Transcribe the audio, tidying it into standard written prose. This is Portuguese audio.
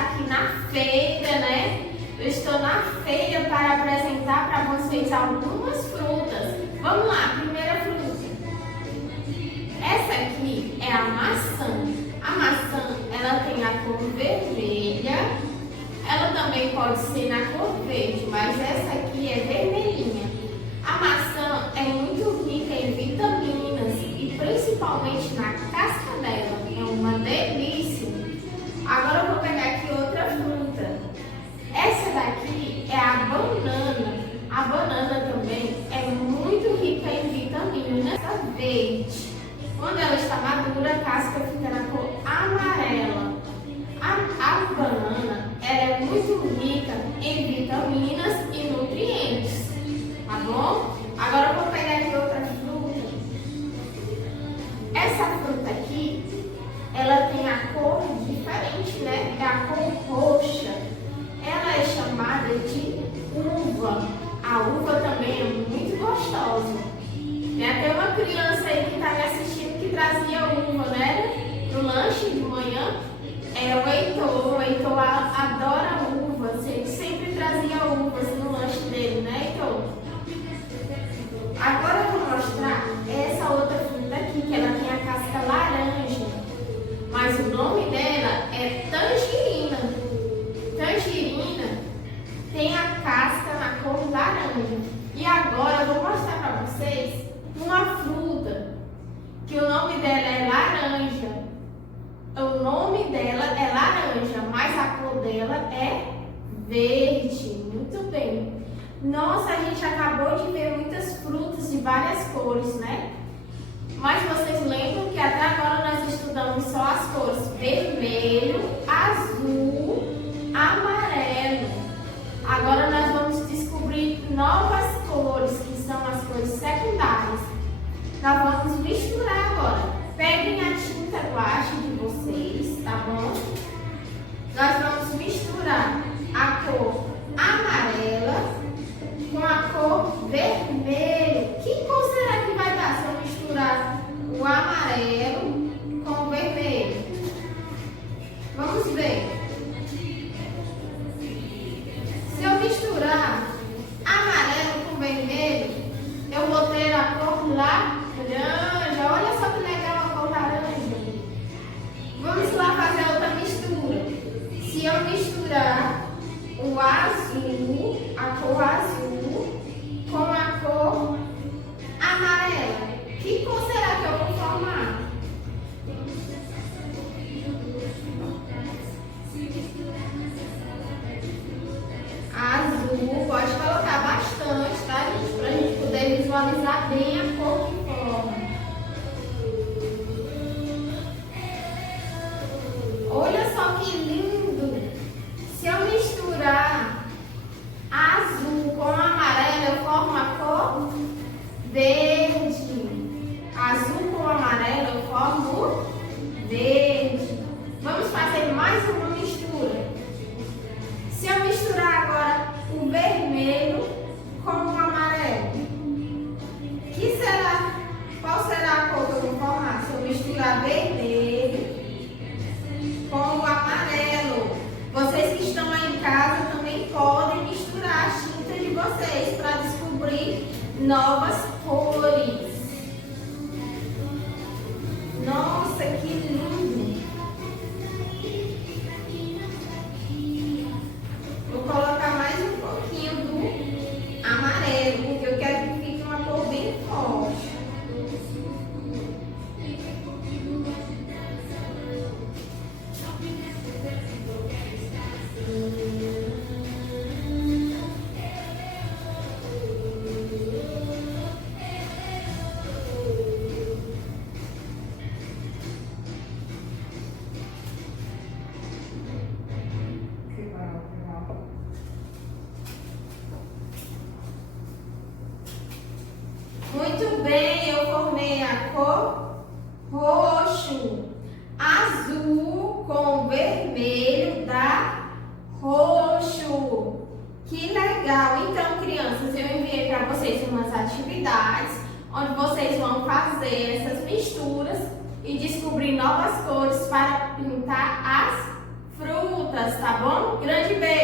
aqui na feira, né? Eu estou na feira para apresentar para vocês algumas frutas. Vamos lá, primeira fruta. Essa aqui é a maçã. A maçã, ela tem a cor vermelha. Ela também pode ser na cor verde, mas essa aqui é vermelhinha. A maçã é muito rica em vitaminas e principalmente na casca dela. É uma delícia. Agora eu vou pegar aqui outra fruta. Essa daqui é a banana. A banana também é muito rica em vitaminas verde. Quando ela está madura, a casca fica na cor amarela. A banana ela é muito rica em vitaminas e nutrientes. Tá bom? Agora eu vou pegar aqui outra fruta. Essa fruta aqui, ela tem a cor diferente, né? É a cor roxa. Ela é chamada de uva. A uva também é muito gostosa. Tem até uma criança aí que está me assistindo que trazia uva, né? No lanche de manhã. É o Heitor. O Heitor adora uvas. Ele sempre trazia uvas no lanche dele, né, Heitor? Agora eu vou mostrar essa outra fruta aqui, que ela tem a casca laranja. Mas o nome dela é tangerina. Tangerina tem a casca na cor laranja. E agora eu vou mostrar para vocês uma fruta que o nome dela é laranja. O nome dela é laranja, mas a cor dela é verde. Muito bem. Nossa, a gente acabou de ver muitas frutas de várias cores, né? Mas vocês lembram que até agora nós estudamos só as cores vermelho, azul, amarelo. Agora nós vamos descobrir novas cores, que são as cores secundárias. Nós vamos misturar agora. Peguem a tinta guache de vocês, tá bom? Nós vamos misturar a cor amarela com a cor vermelho. Que cor será que vai dar se eu misturar o amarelo com o vermelho? Vamos ver. Se eu misturar amarelo com vermelho, eu vou ter a cor laranja. Olha só que legal a cor laranja. Vamos lá fazer outra mistura. Se eu misturar o azul, a cor azul, com a cor amarela, que cor será que eu vou formar? Azul, pode colocar bastante, tá, gente? Pra gente poder visualizar bem a cor que forma. Olha só que lindo! Se eu misturar azul com amarelo, eu formo a cor verde. Azul com amarelo, eu formo verde. Vamos fazer mais uma mistura. Se eu misturar agora o vermelho com o amarelo, que será? Qual será a cor que eu vou formar? Se eu misturar vermelho com o amarelo. Vocês que estão aí em casa também podem misturar as tintas de vocês para descobrir novas cores. Nossa, que lindo! Vou colocar mais um pouquinho do amarelo, porque eu quero que fique uma cor bem forte. Muito bem, eu formei a cor roxo. Azul com vermelho dá roxo. Que legal! Então, crianças, eu enviei para vocês umas atividades onde vocês vão fazer essas misturas e descobrir novas cores para pintar as frutas. juntas, tá bom? Grande beijo!